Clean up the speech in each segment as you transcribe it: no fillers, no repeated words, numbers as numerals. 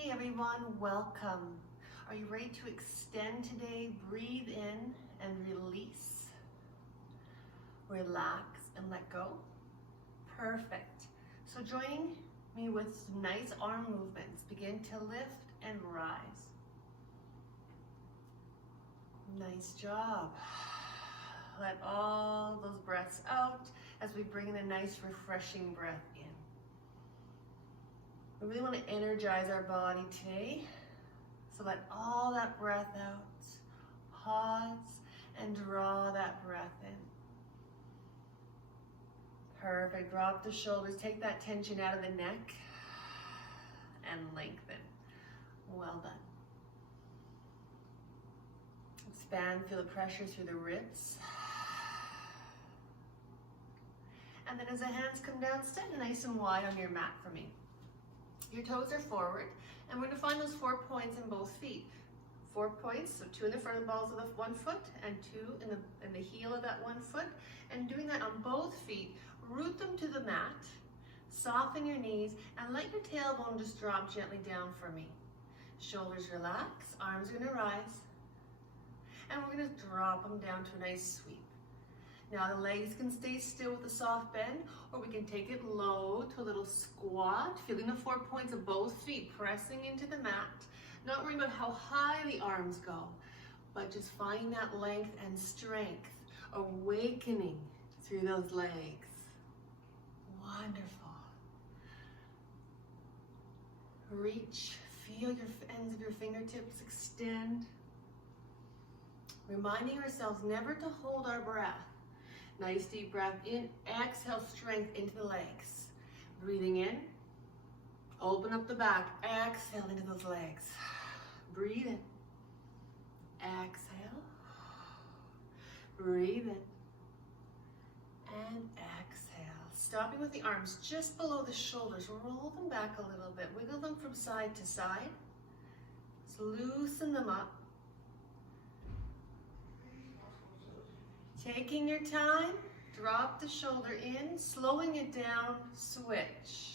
Hey everyone, welcome. Are you ready to extend today? Breathe in and release. Relax and let go. Perfect. So joining me with some nice arm movements. Begin to lift and rise. Nice job. Let all those breaths out as we bring in a nice refreshing breath in. We really want to energize our body today. So let all that breath out. Pause and draw that breath in. Perfect. Drop the shoulders. Take that tension out of the neck and lengthen. Well done. Expand. Feel the pressure through the ribs. And then as the hands come down, stand nice and wide on your mat for me. Your toes are forward, and we're going to find those 4 points in both feet. 4 points, so 2 in the front of the balls of the one foot, and 2 in the heel of that one foot. And doing that on both feet, root them to the mat, soften your knees, and let your tailbone just drop gently down for me. Shoulders relax, arms are going to rise, and we're going to drop them down to a nice sweep. Now the legs can stay still with a soft bend, or we can take it low to a little squat, feeling the 4 points of both feet, pressing into the mat. Not worrying about how high the arms go, but just find that length and strength, awakening through those legs. Wonderful. Reach, feel your ends of your fingertips extend. Reminding ourselves never to hold our breath. Nice deep breath in, exhale strength into the legs. Breathing in, open up the back, exhale into those legs. Breathe in, exhale, breathe in, and exhale. Stopping with the arms just below the shoulders, roll them back a little bit, wiggle them from side to side. Just loosen them up. Taking your time, drop the shoulder in, slowing it down, switch.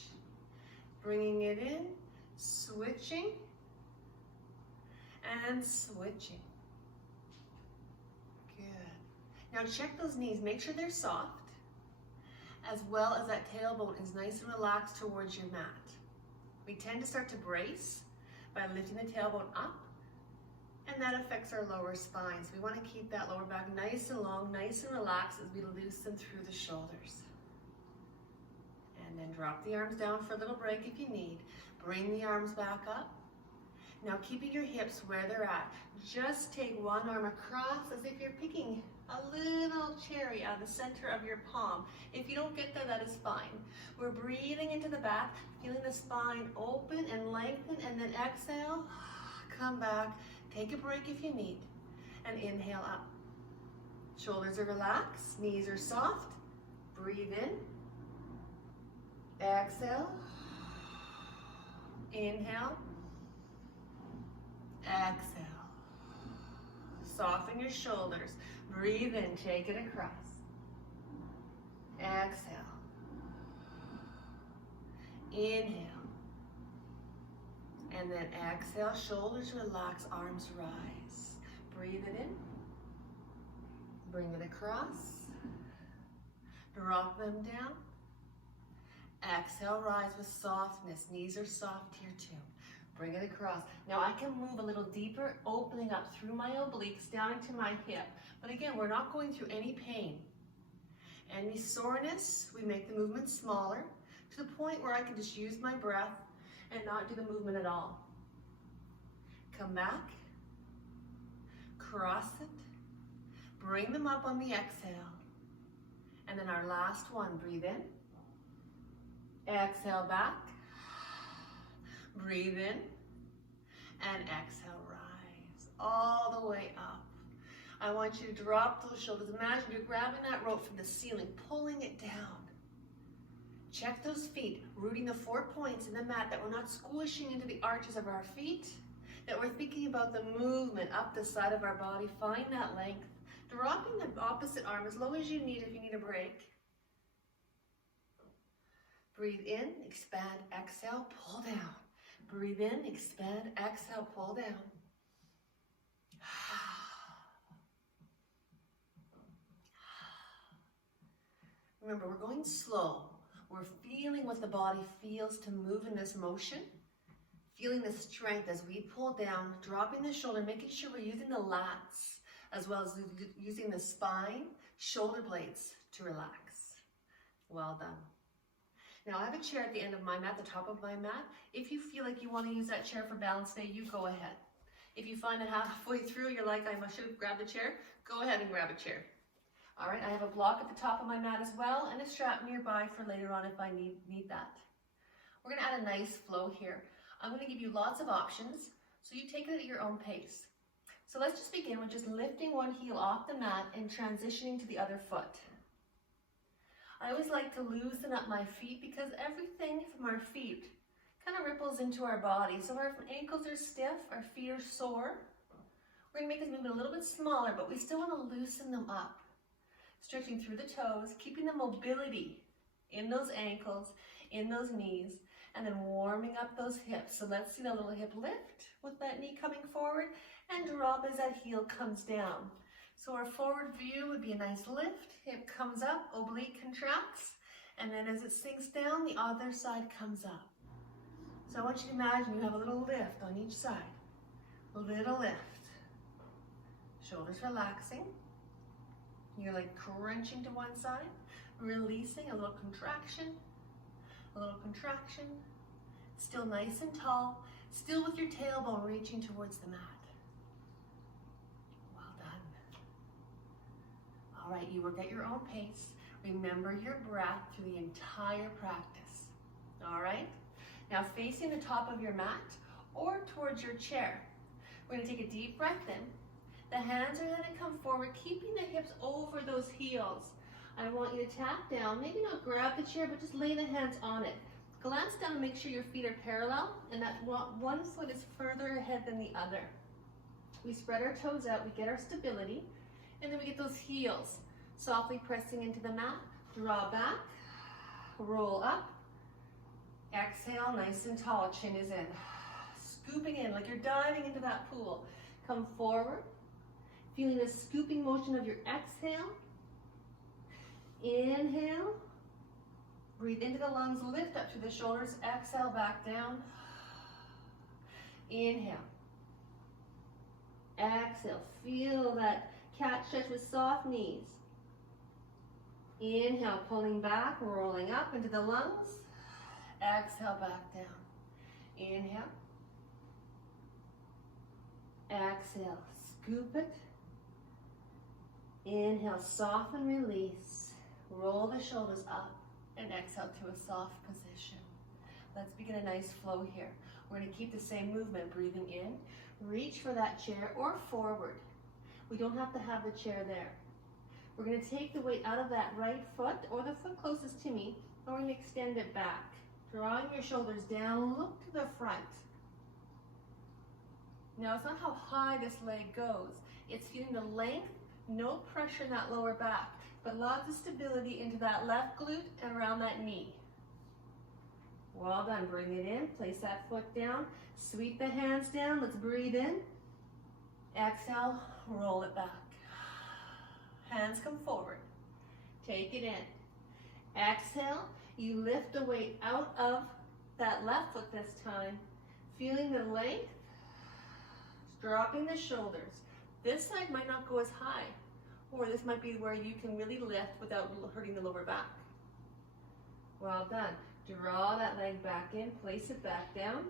Bringing it in, switching, and switching. Good. Now check those knees, make sure they're soft, as well as that tailbone is nice and relaxed towards your mat. We tend to start to brace by lifting the tailbone up, and that affects our lower spine. So we want to keep that lower back nice and long, nice and relaxed as we loosen through the shoulders. And then drop the arms down for a little break if you need. Bring the arms back up. Now keeping your hips where they're at. Just take one arm across as if you're picking a little cherry out of the center of your palm. If you don't get there, that is fine. We're breathing into the back, feeling the spine open and lengthen, and then exhale, come back. Take a break if you need, and inhale up. Shoulders are relaxed, knees are soft. Breathe in, exhale, inhale, exhale. Soften your shoulders. Breathe in, take it across. Exhale, inhale. And then exhale, shoulders relax, arms rise. Breathe it in, bring it across, drop them down. Exhale, rise with softness. Knees are soft here too. Bring it across. Now I can move a little deeper, opening up through my obliques down into my hip. But again, we're not going through any pain. Any soreness, we make the movement smaller to the point where I can just use my breath and not do the movement at all. Come back, cross it, bring them up on the exhale, and then our last one, breathe in, exhale back, breathe in, and exhale, rise all the way up. I want you to drop those shoulders. Imagine you're grabbing that rope from the ceiling, pulling it down. Check those feet, rooting the 4 points in the mat, that we're not squishing into the arches of our feet, that we're thinking about the movement up the side of our body. Find that length. Dropping the opposite arm as low as you need if you need a break. Breathe in, expand, exhale, pull down. Breathe in, expand, exhale, pull down. Remember, we're going slow. We're feeling what the body feels to move in this motion. Feeling the strength as we pull down, dropping the shoulder, making sure we're using the lats as well as using the spine, shoulder blades to relax. Well done. Now I have a chair at the end of my mat, the top of my mat. If you feel like you want to use that chair for balance today, you go ahead. If you find that halfway through you're like, I should have grabbed a chair, go ahead and grab a chair. All right, I have a block at the top of my mat as well and a strap nearby for later on if I need that. We're gonna add a nice flow here. I'm gonna give you lots of options, so you take it at your own pace. So let's just begin with just lifting one heel off the mat and transitioning to the other foot. I always like to loosen up my feet because everything from our feet kind of ripples into our body. So our ankles are stiff, our feet are sore. We're gonna make this movement a little bit smaller, but we still wanna loosen them up. Stretching through the toes, keeping the mobility in those ankles, in those knees, and then warming up those hips. So let's see that little hip lift with that knee coming forward and drop as that heel comes down. So our forward view would be a nice lift, hip comes up, oblique contracts, and then as it sinks down, the other side comes up. So I want you to imagine you have a little lift on each side, a little lift. Shoulders relaxing. You're like crunching to one side, releasing, a little contraction, still nice and tall, still with your tailbone reaching towards the mat. Well done. All right, you work at your own pace. Remember your breath through the entire practice. All right? Now facing the top of your mat or towards your chair. We're gonna take a deep breath in. The hands are gonna come forward, keeping the hips over those heels. I want you to tap down, maybe not grab the chair, but just lay the hands on it. Glance down and make sure your feet are parallel and that one foot is further ahead than the other. We spread our toes out, we get our stability, and then we get those heels softly pressing into the mat. Draw back, roll up, exhale, nice and tall, chin is in. Scooping in like you're diving into that pool. Come forward. Feeling the scooping motion of your exhale. Inhale. Breathe into the lungs, lift up through the shoulders. Exhale, back down. Inhale. Exhale. Feel that cat stretch with soft knees. Inhale, pulling back, rolling up into the lungs. Exhale, back down. Inhale. Exhale, scoop it. Inhale, soften, release. Roll the shoulders up and exhale to a soft position. Let's begin a nice flow here. We're going to keep the same movement, breathing in. Reach for that chair or forward. We don't have to have the chair there. We're going to take the weight out of that right foot or the foot closest to me, and we're going to extend it back. Drawing your shoulders down, look to the front. Now, it's not how high this leg goes. It's feeling the length, no pressure in that lower back, but lots of stability into that left glute and around that knee. Well done. Bring it in. Place that foot down. Sweep the hands down. Let's breathe in. Exhale. Roll it back. Hands come forward. Take it in. Exhale. You lift the weight out of that left foot this time. Feeling the length. Dropping the shoulders. This side might not go as high, or this might be where you can really lift without hurting the lower back. Well done. Draw that leg back in, place it back down.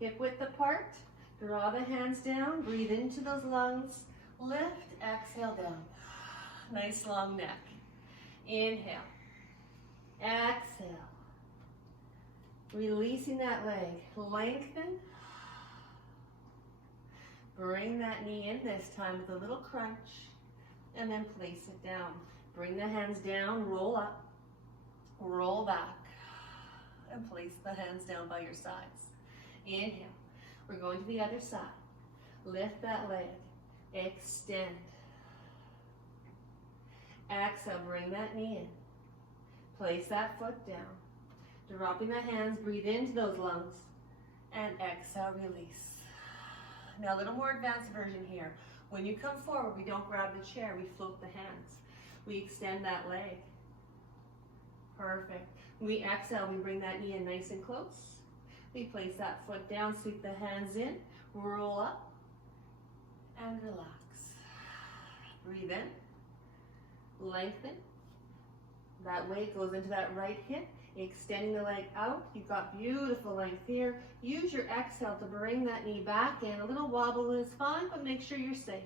Hip width apart. Draw the hands down, breathe into those lungs. Lift, exhale down. Nice long neck. Inhale. Exhale. Releasing that leg. Lengthen. Bring that knee in this time with a little crunch, and then place it down. Bring the hands down, roll up, roll back, and place the hands down by your sides. Inhale. We're going to the other side. Lift that leg, extend. Exhale, bring that knee in. Place that foot down. Dropping the hands, breathe into those lungs. And exhale, release. Now a little more advanced version here. When you come forward, we don't grab the chair, we float the hands. We extend that leg. Perfect. When we exhale, we bring that knee in nice and close. We place that foot down, sweep the hands in, roll up, and relax. Breathe in, lengthen. That weight goes into that right hip, extending the leg out. You've got beautiful length here. Use your exhale to bring that knee back in. A little wobble is fine, but make sure you're safe.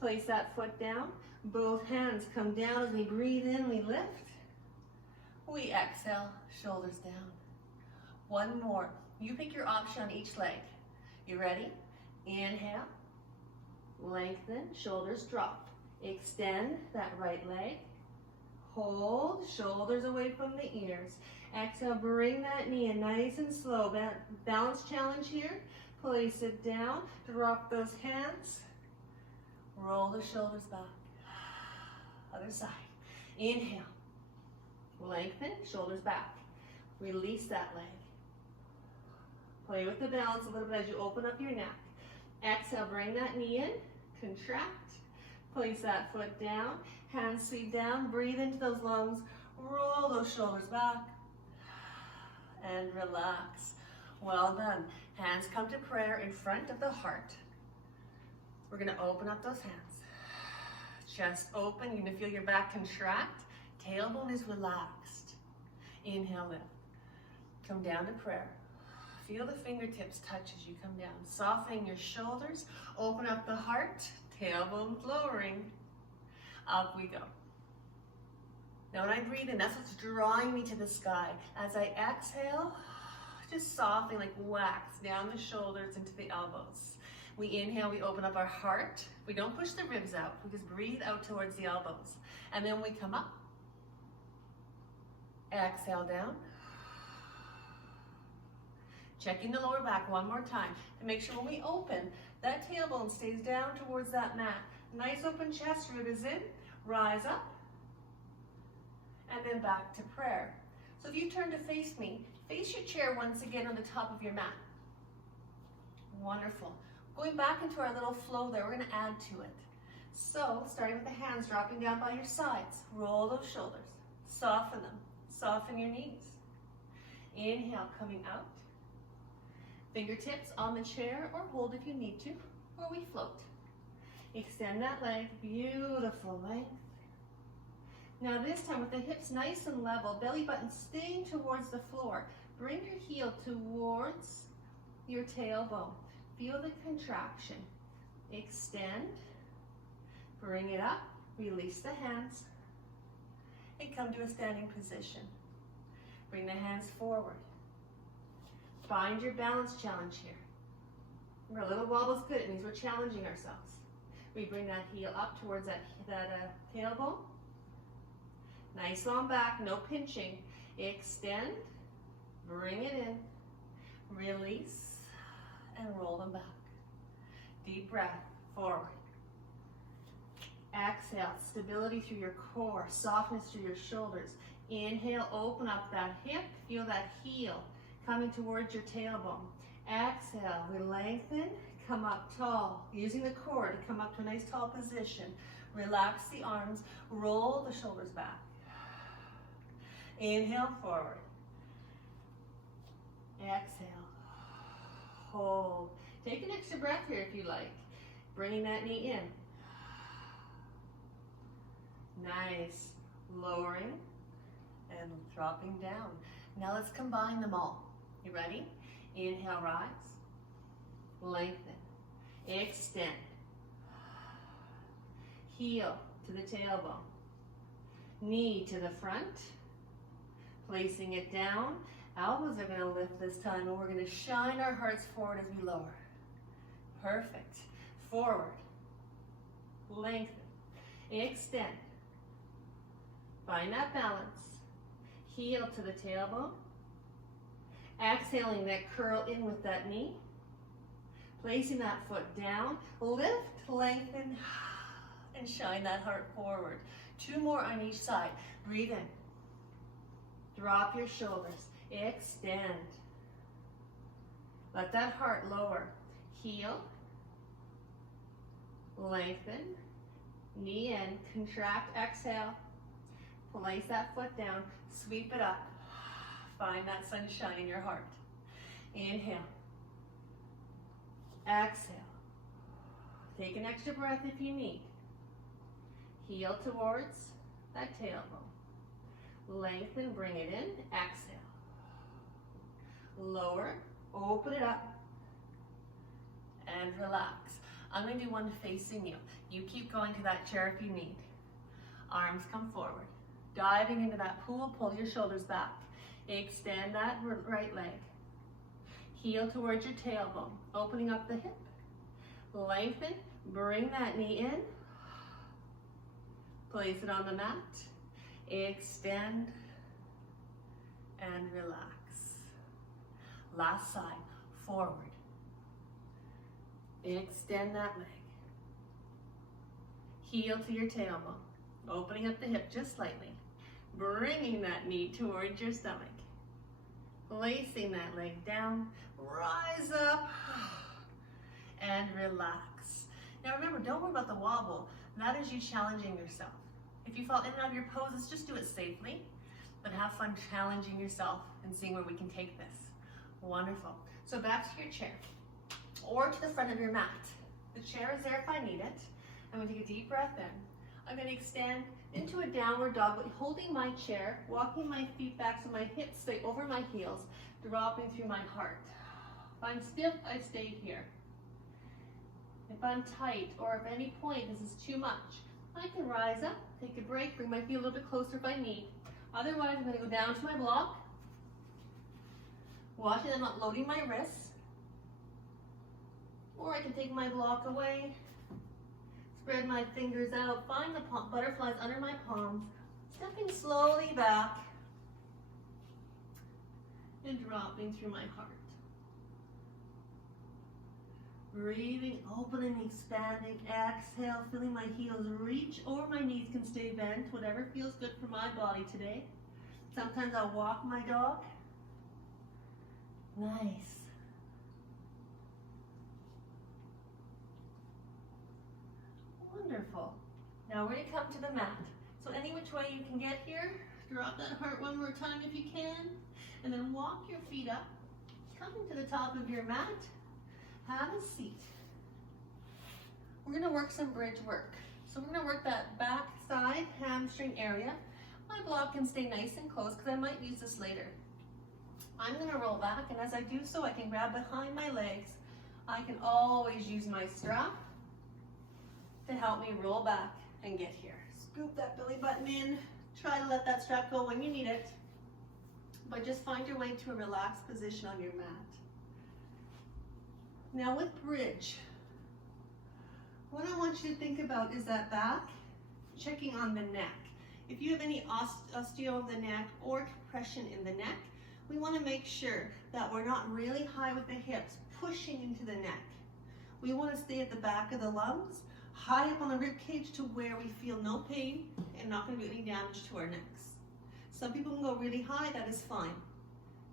Place that foot down. Both hands come down as we breathe in, we lift. We exhale, shoulders down. One more. You pick your option on each leg. You ready? Inhale, lengthen, shoulders drop. Extend that right leg. Hold, shoulders away from the ears. Exhale, bring that knee in nice and slow. Balance challenge here. Place it down, drop those hands. Roll the shoulders back. Other side. Inhale. Lengthen, shoulders back. Release that leg. Play with the balance a little bit as you open up your neck. Exhale, bring that knee in, contract. Place that foot down, hands sweep down, breathe into those lungs, roll those shoulders back, and relax. Well done. Hands come to prayer in front of the heart. We're gonna open up those hands. Chest open, you're gonna feel your back contract. Tailbone is relaxed. Inhale, lift. Come down to prayer. Feel the fingertips touch as you come down. Softening your shoulders. Open up the heart. Tailbone lowering. Up we go. Now when I breathe in, that's what's drawing me to the sky. As I exhale, just softening like wax down the shoulders into the elbows. We inhale, we open up our heart. We don't push the ribs out. We just breathe out towards the elbows. And then we come up. Exhale down. Checking the lower back one more time to make sure when we open, that tailbone stays down towards that mat. Nice open chest, rib is in, rise up, and then back to prayer. So if you turn to face me, face your chair once again on the top of your mat. Wonderful. Going back into our little flow there, we're gonna add to it. So, starting with the hands dropping down by your sides, roll those shoulders, soften them, soften your knees. Inhale, coming out. Fingertips on the chair or hold if you need to, or we float. Extend that leg, beautiful length. Now this time with the hips nice and level, belly button staying towards the floor. Bring your heel towards your tailbone. Feel the contraction. Extend, bring it up, release the hands, and come to a standing position. Bring the hands forward. Find your balance challenge here. Remember, a little wobble's good. It means we're challenging ourselves. We bring that heel up towards that tailbone. Nice long back, no pinching. Extend, bring it in, release, and roll them back. Deep breath, forward. Exhale, stability through your core, softness through your shoulders. Inhale, open up that hip, feel that heel coming towards your tailbone. Exhale, we lengthen, come up tall, using the core to come up to a nice tall position. Relax the arms, roll the shoulders back. Inhale, forward. Exhale, hold. Take an extra breath here if you like. Bringing that knee in. Nice. Lowering and dropping down. Now let's combine them all. You ready? Inhale, rise. Lengthen. Extend. Heel to the tailbone. Knee to the front. Placing it down. Elbows are going to lift this time, and we're going to shine our hearts forward as we lower. Perfect. Forward. Lengthen. Extend. Find that balance. Heel to the tailbone. Exhaling that curl in with that knee. Placing that foot down. Lift, lengthen, and shine that heart forward. Two more on each side. Breathe in. Drop your shoulders. Extend. Let that heart lower. Heel, lengthen, knee in, contract, exhale. Place that foot down, sweep it up. Find that sunshine in your heart. Inhale. Exhale. Take an extra breath if you need. Heel towards that tailbone. Lengthen, bring it in, exhale. Lower, open it up, and relax. I'm going to do one facing you. You keep going to that chair if you need. Arms come forward. Diving into that pool, pull your shoulders back. Extend that right leg. Heel towards your tailbone, opening up the hip. Lengthen, bring that knee in. Place it on the mat. Extend and relax. Last side, forward. Extend that leg. Heel to your tailbone, opening up the hip just slightly. Bringing that knee towards your stomach. Placing that leg down, rise up, and relax. Now remember, don't worry about the wobble. That is you challenging yourself. If you fall in and out of your poses, just do it safely, but have fun challenging yourself and seeing where we can take this. Wonderful. So back to your chair, or to the front of your mat. The chair is there if I need it. I'm going to take a deep breath in. I'm going to extend into a downward dog, but holding my chair, walking my feet back so my hips stay over my heels, dropping through my heart. If I'm stiff, I stay here. If I'm tight, or at any point this is too much, I can rise up, take a break, bring my feet a little bit closer if I need. Otherwise, I'm going to go down to my block, watching I'm not loading my wrists, or I can take my block away, spread my fingers out, find the butterflies under my palms, stepping slowly back, and dropping through my heart. Breathing, opening, expanding, exhale, feeling my heels reach, or my knees can stay bent, whatever feels good for my body today. Sometimes I'll walk my dog. Nice. Wonderful. Now we're going to come to the mat. So any which way you can get here, drop that heart one more time if you can, and then walk your feet up, coming to the top of your mat. Have a seat. We're going to work some bridge work. So we're going to work that back side hamstring area. My block can stay nice and close because I might use this later. I'm going to roll back, and as I do so, I can grab behind my legs. I can always use my strap to help me roll back and get here. Scoop that belly button in. Try to let that strap go when you need it. But just find your way to a relaxed position on your mat. Now with bridge, what I want you to think about is that back, checking on the neck. If you have any osteo of the neck or compression in the neck, we want to make sure that we're not really high with the hips, pushing into the neck. We want to stay at the back of the lungs, high up on the rib cage to where we feel no pain and not going to do any damage to our necks. Some people can go really high, that is fine.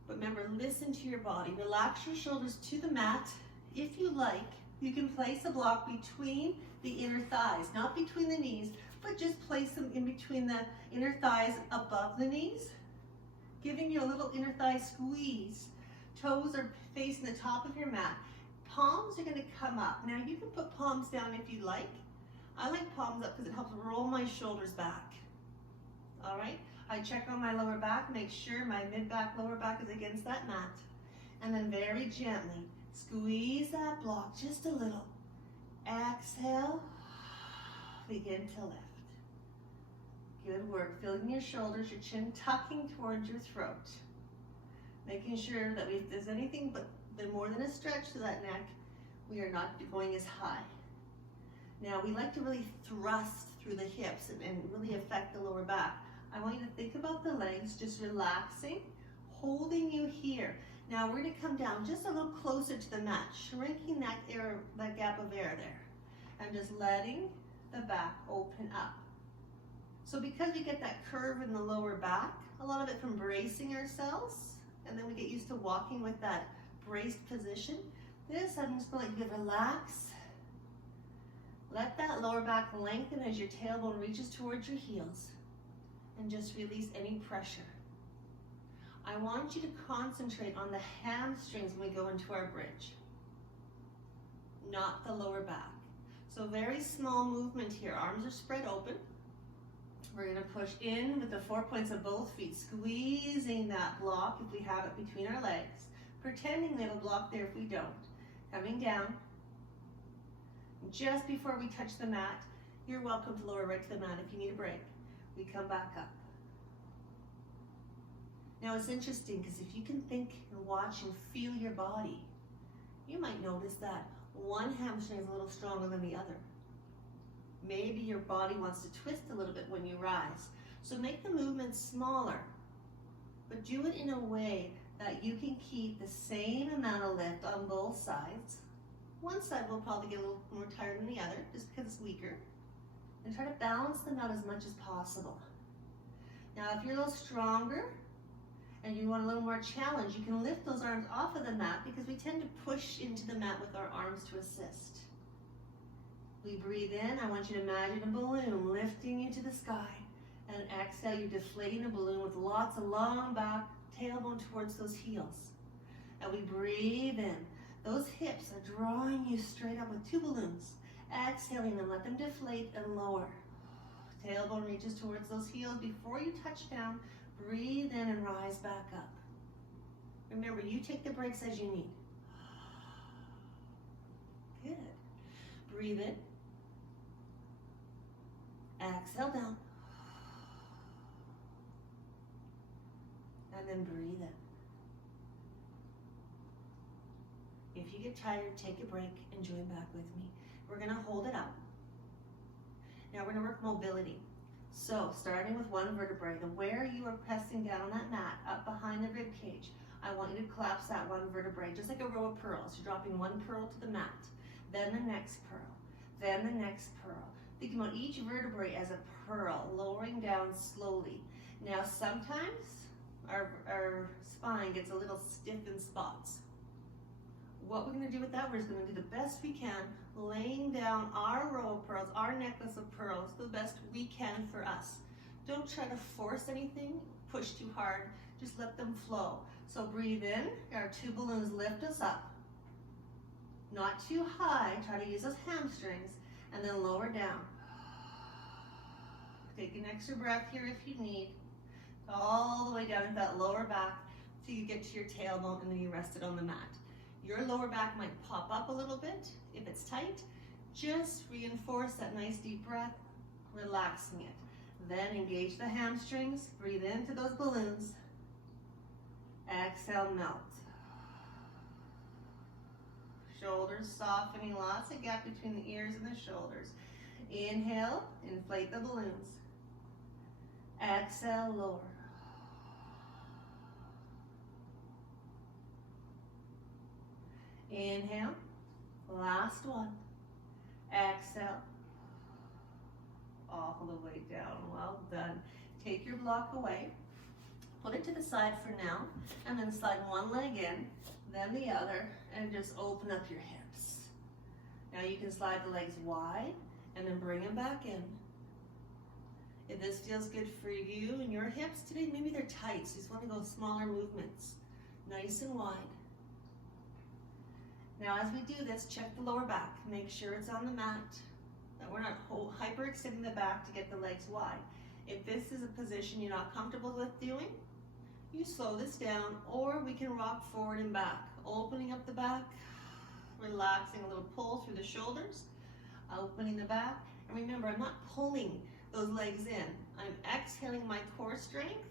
But remember, listen to your body. Relax your shoulders to the mat. If you like, you can place a block between the inner thighs, not between the knees, but just place them in between the inner thighs above the knees, giving you a little inner thigh squeeze. Toes are facing the top of your mat. Palms are going to come up. Now you can put palms down if you like. I like palms up because it helps roll my shoulders back. All right, I check on my lower back, make sure my mid-back, lower back is against that mat. And then very gently, squeeze that block just a little. Exhale, begin to lift. Good work, feeling your shoulders, your chin tucking towards your throat. Making sure that if there's anything but more than a stretch to that neck, we are not going as high. Now we like to really thrust through the hips and really affect the lower back. I want you to think about the legs, just relaxing, holding you here. Now we're going to come down just a little closer to the mat, shrinking that gap of air there, and just letting the back open up. So because we get that curve in the lower back, a lot of it from bracing ourselves, and then we get used to walking with that braced position. This, I'm just going to let you relax. Let that lower back lengthen as your tailbone reaches towards your heels. And just release any pressure. I want you to concentrate on the hamstrings when we go into our bridge, not the lower back. So very small movement here. Arms are spread open. We're going to push in with the 4 points of both feet, squeezing that block if we have it between our legs, pretending we have a block there if we don't. Coming down. Just before we touch the mat, you're welcome to lower right to the mat if you need a break. We come back up. Now it's interesting because if you can think and watch and feel your body, you might notice that one hamstring is a little stronger than the other. Maybe your body wants to twist a little bit when you rise. So make the movement smaller, but do it in a way that you can keep the same amount of lift on both sides. One side will probably get a little more tired than the other just because it's weaker. And try to balance them out as much as possible. Now if you're a little stronger and you want a little more challenge, you can lift those arms off of the mat because we tend to push into the mat with our arms to assist. We breathe in. I want you to imagine a balloon lifting you to the sky. And exhale, you're deflating the balloon with lots of long back, tailbone towards those heels. And we breathe in. Those hips are drawing you straight up with two balloons. Exhaling them, let them deflate and lower. Tailbone reaches towards those heels. Before you touch down, breathe in and rise back up. Remember, you take the breaks as you need. Good. Breathe in. Exhale down. And then breathe in. If you get tired, take a break and join back with me. We're going to hold it up. Now we're going to work mobility. So starting with one vertebrae, and where you are pressing down on that mat, up behind the rib cage, I want you to collapse that one vertebrae, just like a row of pearls. You're dropping one pearl to the mat, then the next pearl, then the next pearl. Think about each vertebrae as a pearl, lowering down slowly. Now sometimes our spine gets a little stiff in spots. What we're going to do with that, we're just going to do the best we can, laying down our row of pearls, our necklace of pearls, the best we can for us. Don't try to force anything, push too hard, just let them flow. So breathe in, our two balloons lift us up. Not too high, try to use those hamstrings, and then lower down. Take an extra breath here if you need. All the way down into that lower back till you get to your tailbone and then you rest it on the mat. Your lower back might pop up a little bit if it's tight. Just reinforce that nice deep breath, relaxing it. Then engage the hamstrings, breathe into those balloons. Exhale, melt. Shoulders softening, lots of gap between the ears and the shoulders. Inhale, inflate the balloons. Exhale, lower. Inhale, last one. Exhale, all the way down. Well done. Take your block away, put it to the side for now, and then slide one leg in, then the other, and just open up your hips. Now you can slide the legs wide, and then bring them back in. If this feels good for you and your hips today, maybe they're tight, so you just want to go smaller movements, nice and wide. Now as we do this, check the lower back. Make sure it's on the mat, that we're not hyperextending the back to get the legs wide. If this is a position you're not comfortable with doing, you slow this down, or we can rock forward and back, opening up the back, relaxing, a little pull through the shoulders, opening the back. And remember, I'm not pulling those legs in. I'm exhaling my core strength,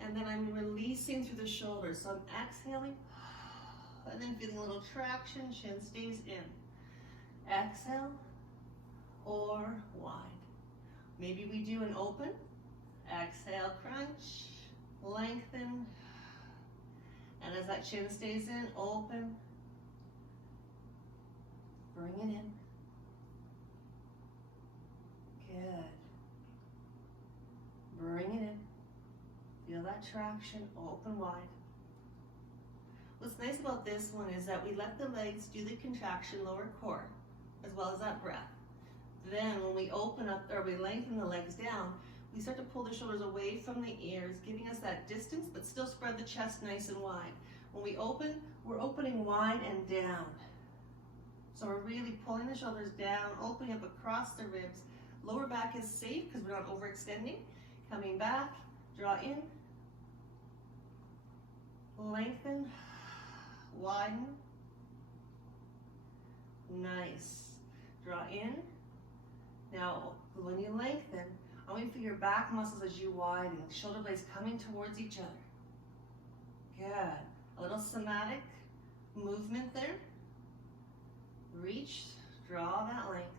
and then I'm releasing through the shoulders. So I'm exhaling, and then feeling a little traction, chin stays in. Exhale, or wide. Maybe we do an open. Exhale, crunch, lengthen. And as that chin stays in, open. Bring it in. Good. Bring it in. Feel that traction, open wide. What's nice about this one is that we let the legs do the contraction, lower core, as well as that breath. Then when we open up, or we lengthen the legs down, we start to pull the shoulders away from the ears, giving us that distance, but still spread the chest nice and wide. When we open, we're opening wide and down. So we're really pulling the shoulders down, opening up across the ribs. Lower back is safe because we're not overextending. Coming back, draw in, lengthen, widen, nice. Draw in. Now, when you lengthen, I want you to feel your back muscles as you widen, shoulder blades coming towards each other. Good. A little somatic movement there. Reach, draw that length.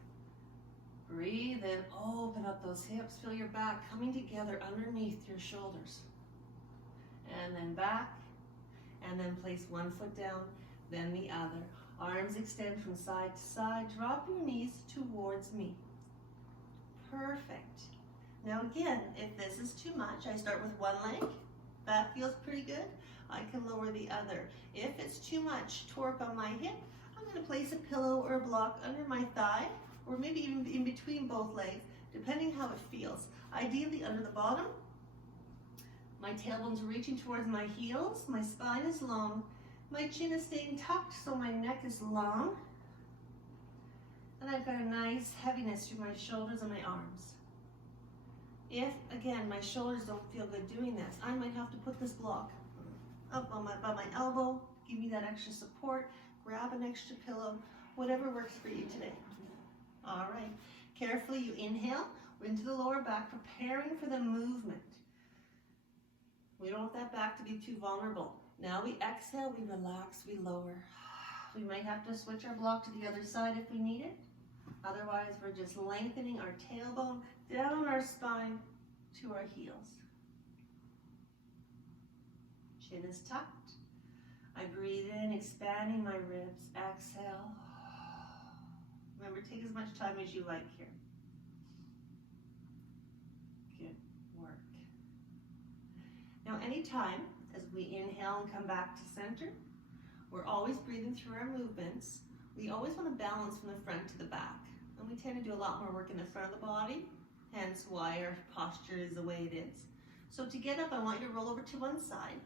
Breathe in, open up those hips, feel your back coming together underneath your shoulders. And then back, and then place one foot down, then the other. Arms extend from side to side. Drop your knees towards me. Perfect. Now again, if this is too much, I start with one leg. That feels pretty good. I can lower the other. If it's too much torque on my hip, I'm going to place a pillow or a block under my thigh, or maybe even in between both legs, depending how it feels. Ideally under the bottom. My tailbone's reaching towards my heels. My spine is long. My chin is staying tucked, so my neck is long. And I've got a nice heaviness through my shoulders and my arms. If, again, my shoulders don't feel good doing this, I might have to put this block up on by my elbow, give me that extra support, grab an extra pillow, whatever works for you today. All right, carefully you inhale into the lower back, preparing for the movement. We don't want that back to be too vulnerable. Now we exhale, we relax, we lower. We might have to switch our block to the other side if we need it. Otherwise, we're just lengthening our tailbone down our spine to our heels. Chin is tucked. I breathe in, expanding my ribs. Exhale. Remember, take as much time as you like here. Good work. Now, anytime as we inhale and come back to center, we're always breathing through our movements. We always want to balance from the front to the back. And we tend to do a lot more work in the front of the body, hence why our posture is the way it is. So to get up, I want you to roll over to one side.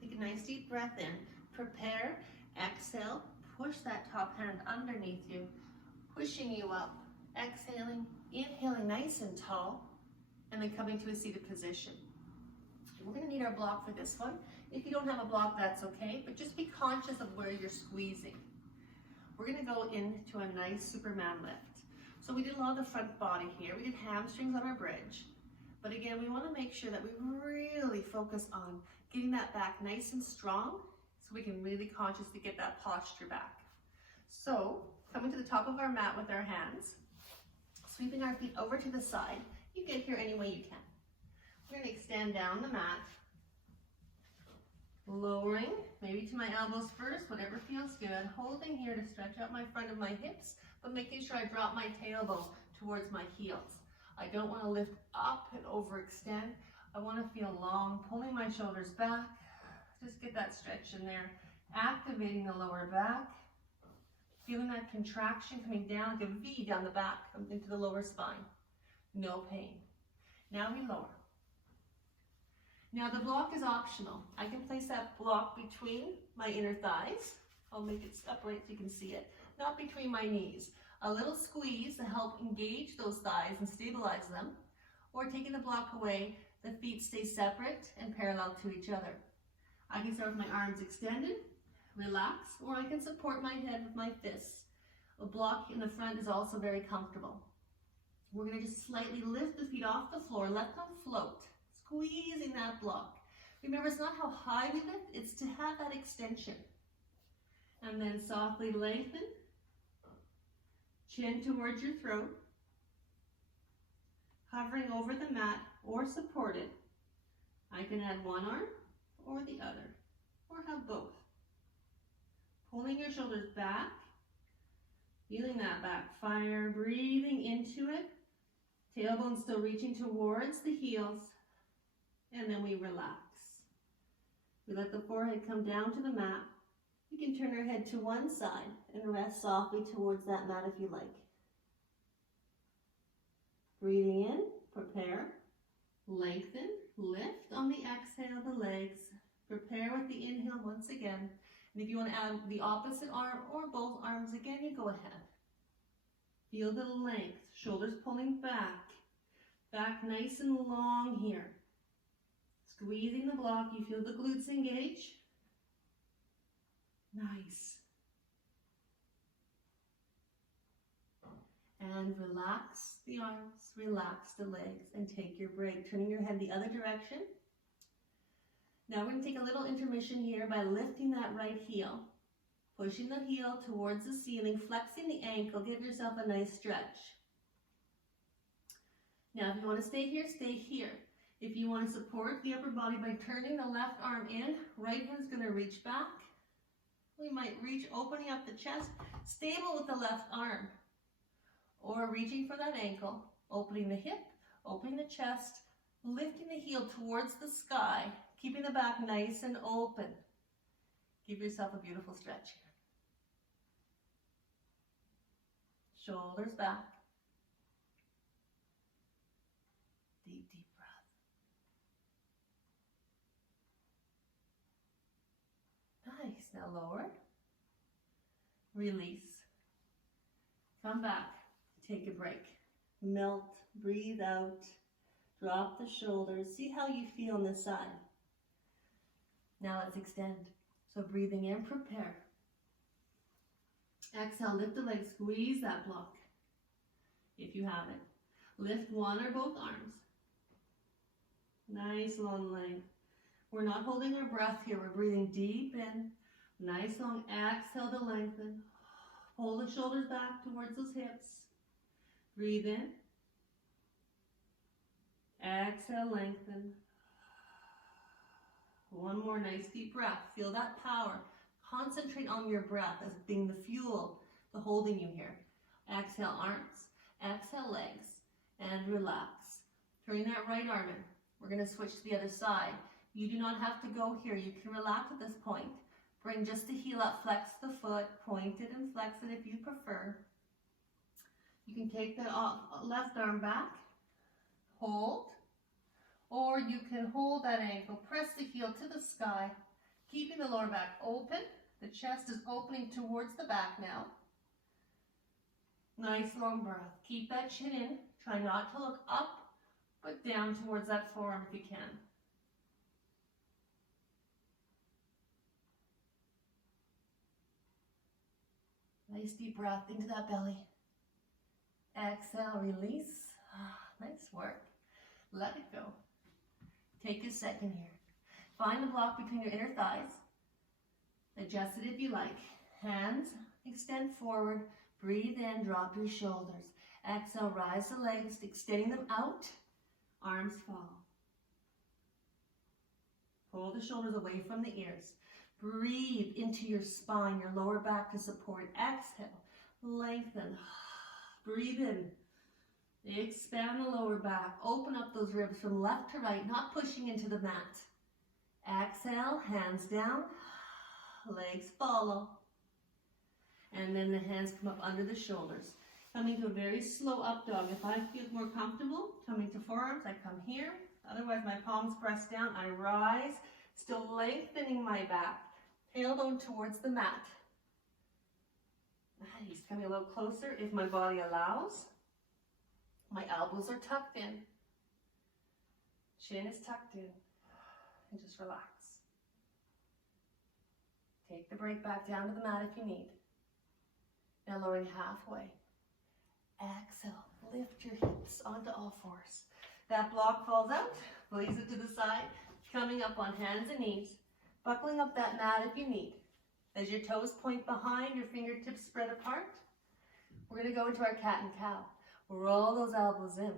Take a nice deep breath in. Prepare, exhale, push that top hand underneath you, pushing you up. Exhaling, inhaling nice and tall, and then coming to a seated position. We're going to need our block for this one. If you don't have a block, that's okay, but just be conscious of where you're squeezing. We're going to go into a nice Superman lift. So we did a lot of the front body here. We did hamstrings on our bridge. But again, we want to make sure that we really focus on getting that back nice and strong so we can really consciously get that posture back. So coming to the top of our mat with our hands, sweeping our feet over to the side. You get here any way you can. We're going to extend down the mat, lowering, maybe to my elbows first, whatever feels good. Holding here to stretch out my front of my hips, but making sure I drop my tailbone towards my heels. I don't want to lift up and overextend. I want to feel long, pulling my shoulders back. Just get that stretch in there. Activating the lower back. Feeling that contraction coming down like a V down the back, into the lower spine. No pain. Now we lower. Now the block is optional. I can place that block between my inner thighs. I'll make it upright so you can see it. Not between my knees. A little squeeze to help engage those thighs and stabilize them. Or taking the block away, the feet stay separate and parallel to each other. I can start with my arms extended, relax, or I can support my head with my fists. A block in the front is also very comfortable. We're going to just slightly lift the feet off the floor, let them float, squeezing that block. Remember, it's not how high we lift, it's to have that extension. And then softly lengthen, chin towards your throat, hovering over the mat or supported. I can add one arm or the other, or have both. Pulling your shoulders back, feeling that back fire, breathing into it. Tailbone still reaching towards the heels, and then we relax. We let the forehead come down to the mat, You can turn our head to one side and rest softly towards that mat if you like. Breathing in, prepare, lengthen, lift on the exhale the legs. Prepare with the inhale once again. And if you want to add the opposite arm or both arms again, you go ahead. Feel the length, shoulders pulling back. Back nice and long here. Squeezing the block, you feel the glutes engage. Nice. And relax the arms, relax the legs, and take your break. Turning your head the other direction. Now we're going to take a little intermission here by lifting that right heel. Pushing the heel towards the ceiling, flexing the ankle, give yourself a nice stretch. Now if you want to stay here, stay here. If you want to support the upper body by turning the left arm in, right hand's going to reach back. We might reach, opening up the chest, stable with the left arm. Or reaching for that ankle, opening the hip, opening the chest, lifting the heel towards the sky, keeping the back nice and open. Give yourself a beautiful stretch here. Shoulders back. Deep, deep breath. Nice. Now lower. Release. Come back. Take a break. Melt. Breathe out. Drop the shoulders. See how you feel on this side. Now let's extend. So breathing in, prepare. Exhale, lift the legs, squeeze that block if you have it. Lift one or both arms. Nice long length. We're not holding our breath here. We're breathing deep in. Nice long exhale to lengthen. Pull the shoulders back towards those hips. Breathe in. Exhale, lengthen. One more nice deep breath. Feel that power. Concentrate on your breath as being the fuel to holding you here. Exhale, arms. Exhale, legs. And relax. Turning that right arm in. We're going to switch to the other side. You do not have to go here. You can relax at this point. Bring just the heel up. Flex the foot. Point it and flex it if you prefer. You can take the left arm back. Hold. Or you can hold that ankle, press the heel to the sky, keeping the lower back open. The chest is opening towards the back now. Nice long breath. Keep that chin in. Try not to look up, but down towards that forearm if you can. Nice deep breath into that belly. Exhale, release. Nice work. Let it go. Take a second here. Find the block between your inner thighs. Adjust it if you like. Hands extend forward. Breathe in, drop your shoulders. Exhale, rise the legs, extending them out. Arms follow. Pull the shoulders away from the ears. Breathe into your spine, your lower back to support. Exhale, lengthen. Breathe in. Expand the lower back. Open up those ribs from left to right, not pushing into the mat. Exhale, hands down, legs follow. And then the hands come up under the shoulders. Coming to a very slow up dog. If I feel more comfortable, coming to forearms, I come here. Otherwise, my palms press down. I rise, still lengthening my back. Tailbone towards the mat. Nice. Coming a little closer if my body allows. My elbows are tucked in. Chin is tucked in. And just relax. Take the break back down to the mat if you need. Now lowering halfway. Exhale. Lift your hips onto all fours. That block falls out. Release it to the side. Coming up on hands and knees. Buckling up that mat if you need. As your toes point behind, your fingertips spread apart. We're going to go into our cat and cow. Roll those elbows in.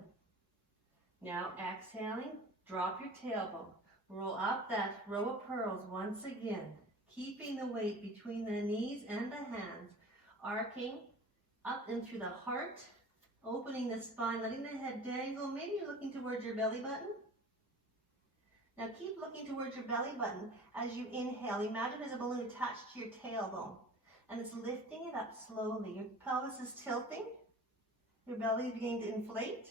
Now exhaling, drop your tailbone. Roll up that row of pearls once again. Keeping the weight between the knees and the hands. Arcing up and through the heart. Opening the spine, letting the head dangle. Maybe you're looking towards your belly button. Now keep looking towards your belly button as you inhale. Imagine there's a balloon attached to your tailbone and it's lifting it up slowly. Your pelvis is tilting, your belly is beginning to inflate,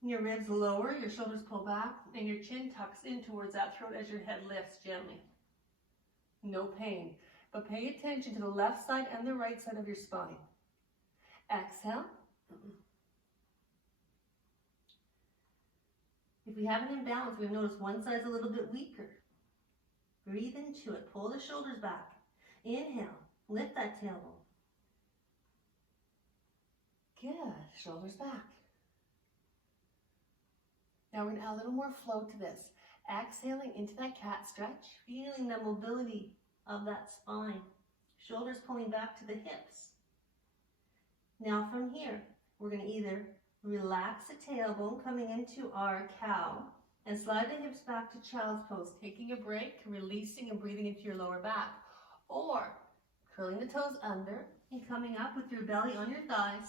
your ribs lower, your shoulders pull back, and your chin tucks in towards that throat as your head lifts gently. No pain, but pay attention to the left side and the right side of your spine. Exhale. If we have an imbalance, we've noticed one side's a little bit weaker. Breathe into it. Pull the shoulders back. Inhale. Lift that tailbone. Good. Shoulders back. Now we're going to add a little more flow to this. Exhaling into that cat stretch. Feeling the mobility of that spine. Shoulders pulling back to the hips. Now from here, we're going to either relax the tailbone coming into our cow and slide the hips back to child's pose, taking a break, releasing and breathing into your lower back. Or curling the toes under and coming up with your belly on your thighs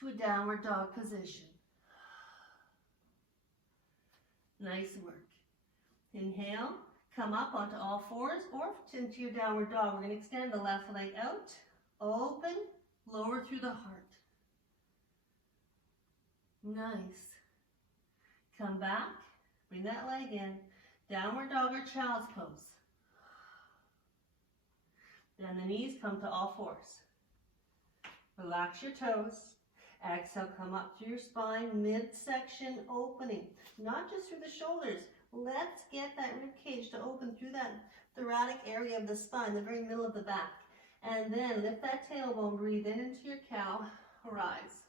to a downward dog position. Nice work. Inhale, come up onto all fours or into your downward dog. We're going to extend the left leg out, open, lower through the heart. Nice. Come back, bring that leg in, downward dog or child's pose. Then the knees come to all fours. Relax your toes. Exhale, come up through your spine, midsection opening. Not just through the shoulders. Let's get that rib cage to open through that thoracic area of the spine, the very middle of the back. And then lift that tailbone, breathe in into your cow, rise.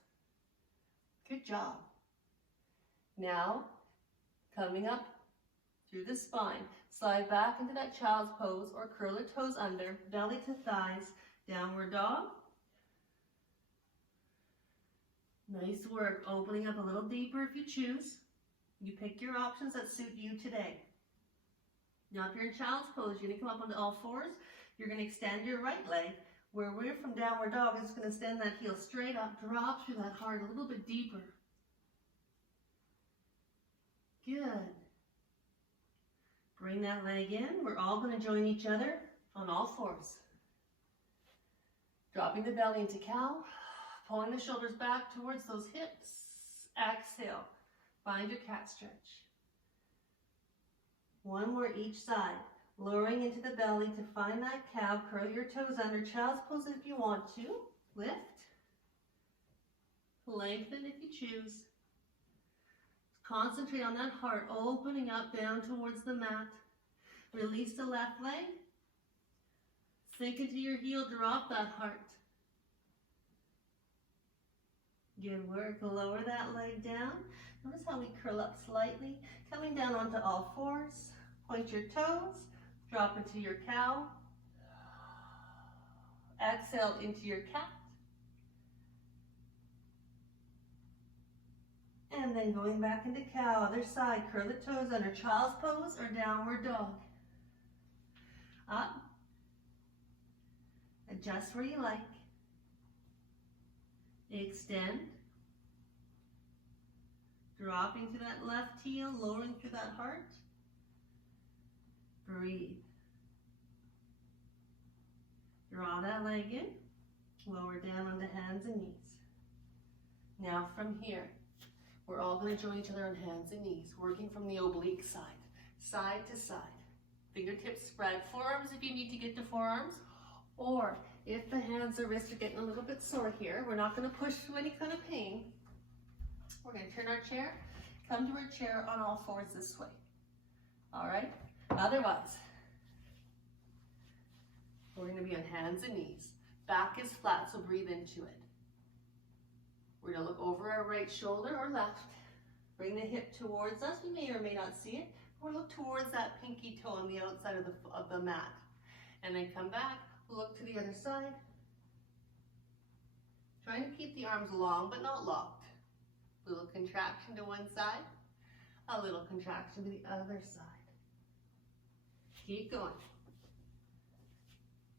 Good job. Now, coming up through the spine, slide back into that child's pose or curl the toes under, belly to thighs, downward dog. Nice work. Opening up a little deeper if you choose. You pick your options that suit you today. Now, if you're in child's pose, you're going to come up onto all fours. You're going to extend your right leg. Where we're from downward dog, is going to extend that heel straight up, drop through that heart a little bit deeper. Good. Bring that leg in. We're all going to join each other on all fours. Dropping the belly into cow, pulling the shoulders back towards those hips. Exhale. Find your cat stretch. One more each side. Lowering into the belly to find that cow. Curl your toes under. Child's pose if you want to. Lift. Lengthen if you choose. Concentrate on that heart opening up down towards the mat. Release the left leg. Sink into your heel. Drop that heart. Good work. Lower that leg down. Notice how we curl up slightly. Coming down onto all fours. Point your toes. Drop into your cow. Exhale into your cat. And then going back into cow. Other side. Curl the toes under child's pose or downward dog. Up. Adjust where you like. Extend. Dropping to that left heel, lowering through that heart. Breathe. Draw that leg in. Lower down onto hands and knees. Now from here, we're all going to join each other on hands and knees, working from the oblique side, side to side. Fingertips spread. Forearms if you need to get to forearms, or if the hands or wrists are getting a little bit sore here, we're not going to push through any kind of pain. We're going to turn our chair, come to our chair on all fours this way. All right? Otherwise, we're going to be on hands and knees. Back is flat, so breathe into it. We're going to look over our right shoulder or left. Bring the hip towards us. We may or may not see it. We're going to look towards that pinky toe on the outside of the mat. And then come back, look to the other side. Trying to keep the arms long but not locked. A little contraction to one side, a little contraction to the other side. Keep going.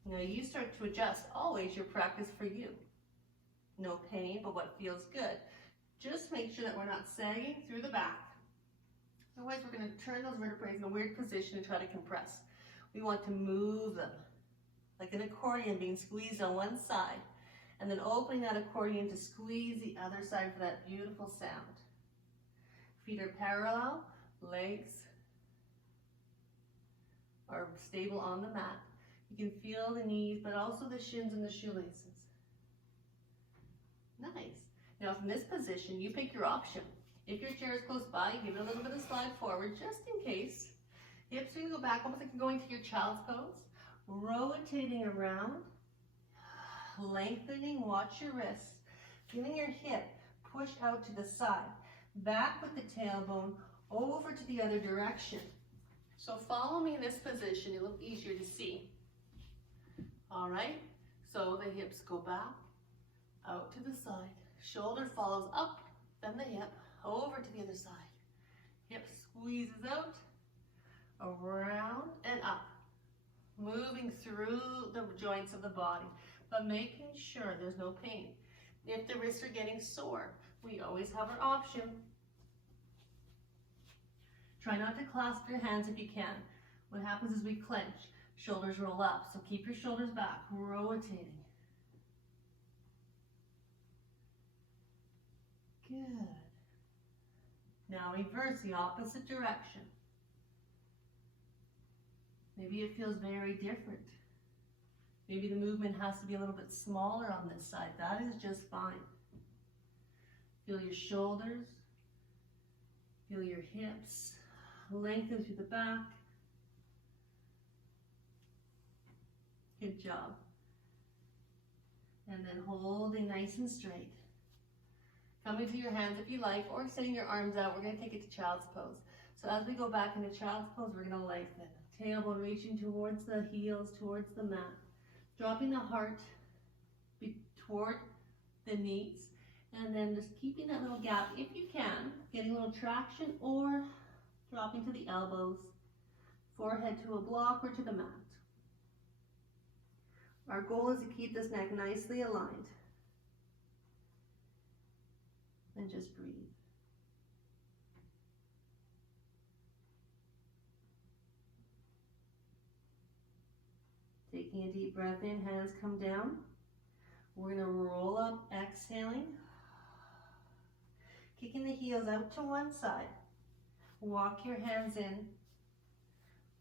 Now you start to adjust. Always your practice for you. No pain, but what feels good. Just make sure that we're not sagging through the back. Otherwise, we're going to turn those vertebrae in a weird position and try to compress. We want to move them, like an accordion being squeezed on one side, and then opening that accordion to squeeze the other side for that beautiful sound. Feet are parallel, legs are stable on the mat. You can feel the knees, but also the shins and the shoelaces. Nice. Now from this position, you pick your option. If your chair is close by, give it a little bit of slide forward just in case. Hips are going to go back almost like you're going to your child's pose. Rotating around, lengthening, watch your wrists. Feeling your hip push out to the side. Back with the tailbone, over to the other direction. So follow me in this position, it'll look easier to see. All right, so the hips go back, out to the side. Shoulder follows up, then the hip, over to the other side. Hip squeezes out, around and up. Moving through the joints of the body, but making sure there's no pain. If the wrists are getting sore, we always have our option. Try not to clasp your hands if you can. What happens is we clench, shoulders roll up, so keep your shoulders back, rotating. Good. Now reverse the opposite direction. Maybe it feels very different. Maybe the movement has to be a little bit smaller on this side. That is just fine. Feel your shoulders, feel your hips, lengthen through the back. Good job. And then holding nice and straight. Coming to your hands if you like, or extending your arms out. We're going to take it to child's pose. So as we go back into child's pose, we're going to lengthen. Tailbone reaching towards the heels, towards the mat. Dropping the heart toward the knees. And then just keeping that little gap if you can. Getting a little traction or dropping to the elbows. Forehead to a block or to the mat. Our goal is to keep this neck nicely aligned. And just breathe. Taking a deep breath in, hands come down. We're going to roll up, exhaling. Kicking the heels out to one side. Walk your hands in.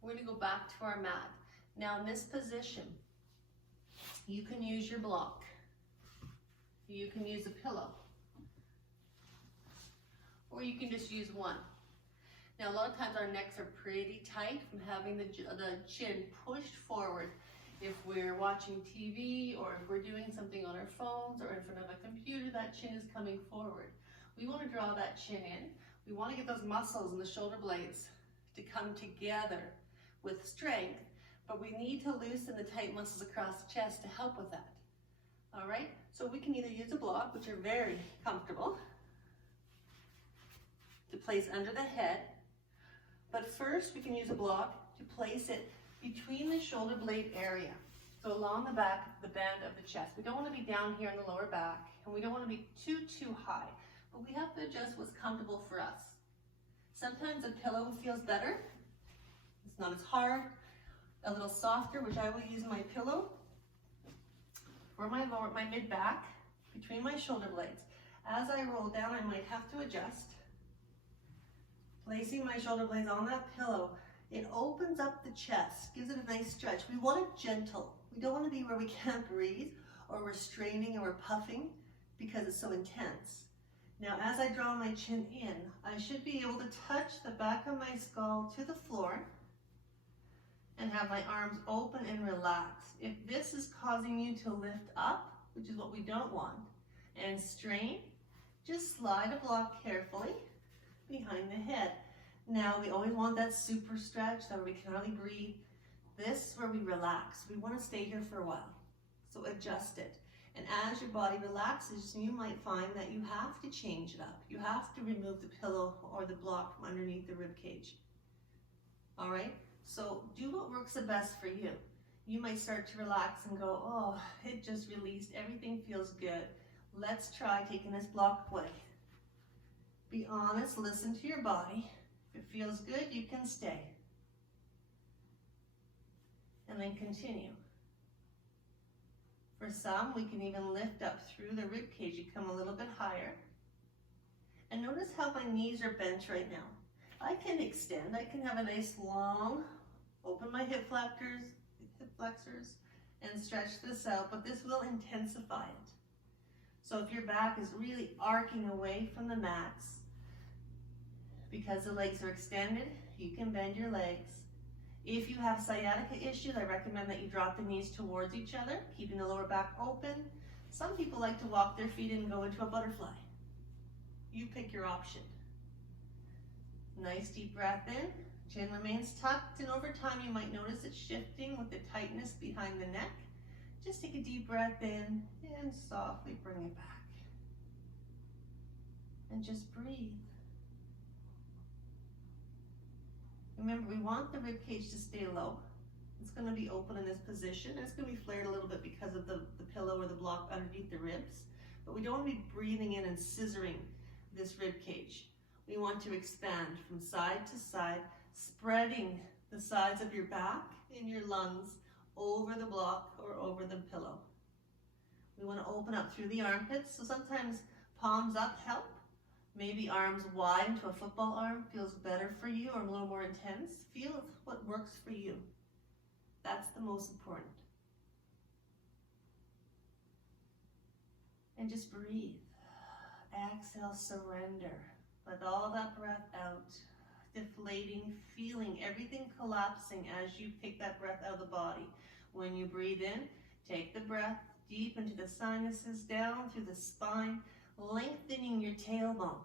We're going to go back to our mat. Now in this position, you can use your block. You can use a pillow. Or you can just use one. Now a lot of times our necks are pretty tight from having the chin pushed forward. If we're watching TV or if we're doing something on our phones or in front of a computer, that chin is coming forward. We want to draw that chin in. We want to get those muscles in the shoulder blades to come together with strength, but we need to loosen the tight muscles across the chest to help with that. All right, so we can either use a block, which are very comfortable, to place under the head, but first we can use a block to place it between the shoulder blade area, so along the back, the bend of the chest. We don't want to be down here in the lower back, and we don't want to be too high, but we have to adjust what's comfortable for us. Sometimes a pillow feels better. It's not as hard, a little softer, which I will use my pillow for my mid back, between my shoulder blades. As I roll down, I might have to adjust. Placing my shoulder blades on that pillow, it opens up the chest, gives it a nice stretch. We want it gentle. We don't want to be where we can't breathe or we're straining or we're puffing because it's so intense. Now as I draw my chin in, I should be able to touch the back of my skull to the floor and have my arms open and relaxed. If this is causing you to lift up, which is what we don't want, and strain, just slide a block carefully behind the head. Now we always want that super stretch so we can only breathe. This is where we relax. We want to stay here for a while. So adjust it. And as your body relaxes, you might find that you have to change it up. You have to remove the pillow or the block from underneath the rib cage. All right? So do what works the best for you. You might start to relax and go, oh, it just released. Everything feels good. Let's try taking this block away. Be honest, listen to your body. If it feels good, you can stay. And then continue. For some, we can even lift up through the rib cage. You come a little bit higher. And notice how my knees are bent right now. I can extend. I can have a nice long, open my hip flexors, and stretch this out, but this will intensify it. So if your back is really arcing away from the mats, because the legs are extended, you can bend your legs. If you have sciatica issues, I recommend that you drop the knees towards each other, keeping the lower back open. Some people like to walk their feet in and go into a butterfly. You pick your option. Nice deep breath in. Chin remains tucked, and over time you might notice it shifting with the tightness behind the neck. Just take a deep breath in and softly bring it back. And just breathe. Remember, we want the rib cage to stay low. It's going to be open in this position, and it's going to be flared a little bit because of the pillow or the block underneath the ribs. But we don't want to be breathing in and scissoring this rib cage. We want to expand from side to side, spreading the sides of your back and your lungs over the block or over the pillow. We want to open up through the armpits, so sometimes palms up help. Maybe arms wide into a football arm feels better for you, or a little more intense. Feel what works for you. That's the most important. And just breathe. Exhale, surrender. Let all that breath out. Deflating, feeling everything collapsing as you take that breath out of the body. When you breathe in, take the breath deep into the sinuses, down through the spine, lengthening your tailbone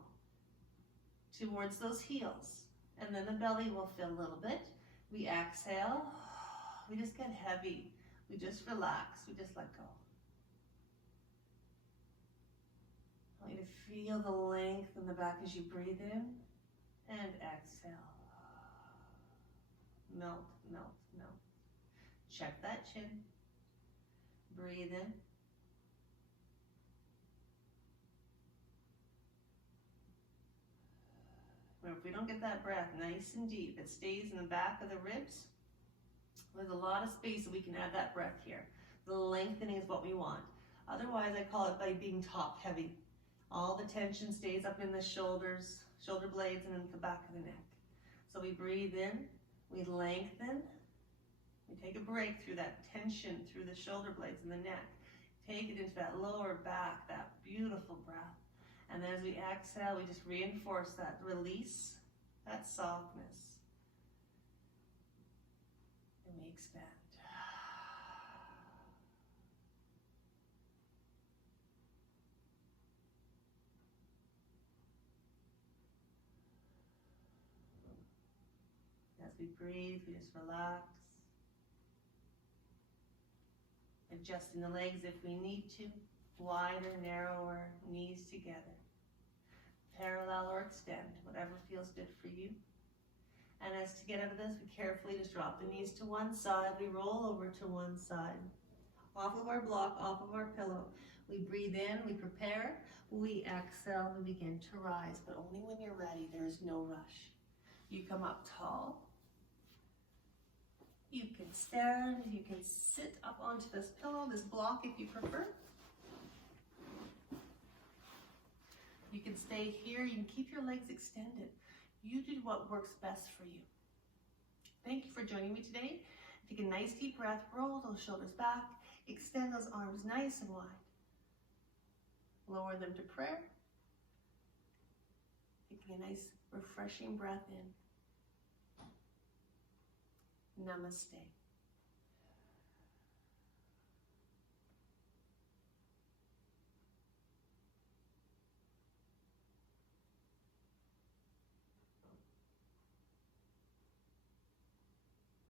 towards those heels. And then the belly will fill a little bit. We exhale. We just get heavy. We just relax. We just let go. I want you to feel the length in the back as you breathe in and exhale. Melt, melt, melt. Check that chin. Breathe in. Remember, if we don't get that breath nice and deep, it stays in the back of the ribs. There's a lot of space so we can add that breath here. The lengthening is what we want. Otherwise, I call it by being top heavy. All the tension stays up in the shoulders, shoulder blades, and in the back of the neck. So we breathe in, we lengthen, we take a break through that tension through the shoulder blades and the neck. Take it into that lower back, that beautiful breath. And then as we exhale, we just reinforce that release, that softness. And we expand. As we breathe, we just relax. Adjusting the legs if we need to. Wider, narrower, knees together. Parallel or extend, whatever feels good for you. And as to get out of this, we carefully just drop the knees to one side. We roll over to one side. Off of our block, off of our pillow. We breathe in, we prepare. We exhale, we begin to rise. But only when you're ready, there is no rush. You come up tall. You can stand, you can sit up onto this pillow, this block if you prefer. You can stay here, you can keep your legs extended. You do what works best for you. Thank you for joining me today. Take a nice deep breath, roll those shoulders back, extend those arms nice and wide. Lower them to prayer. Taking a nice refreshing breath in. Namaste.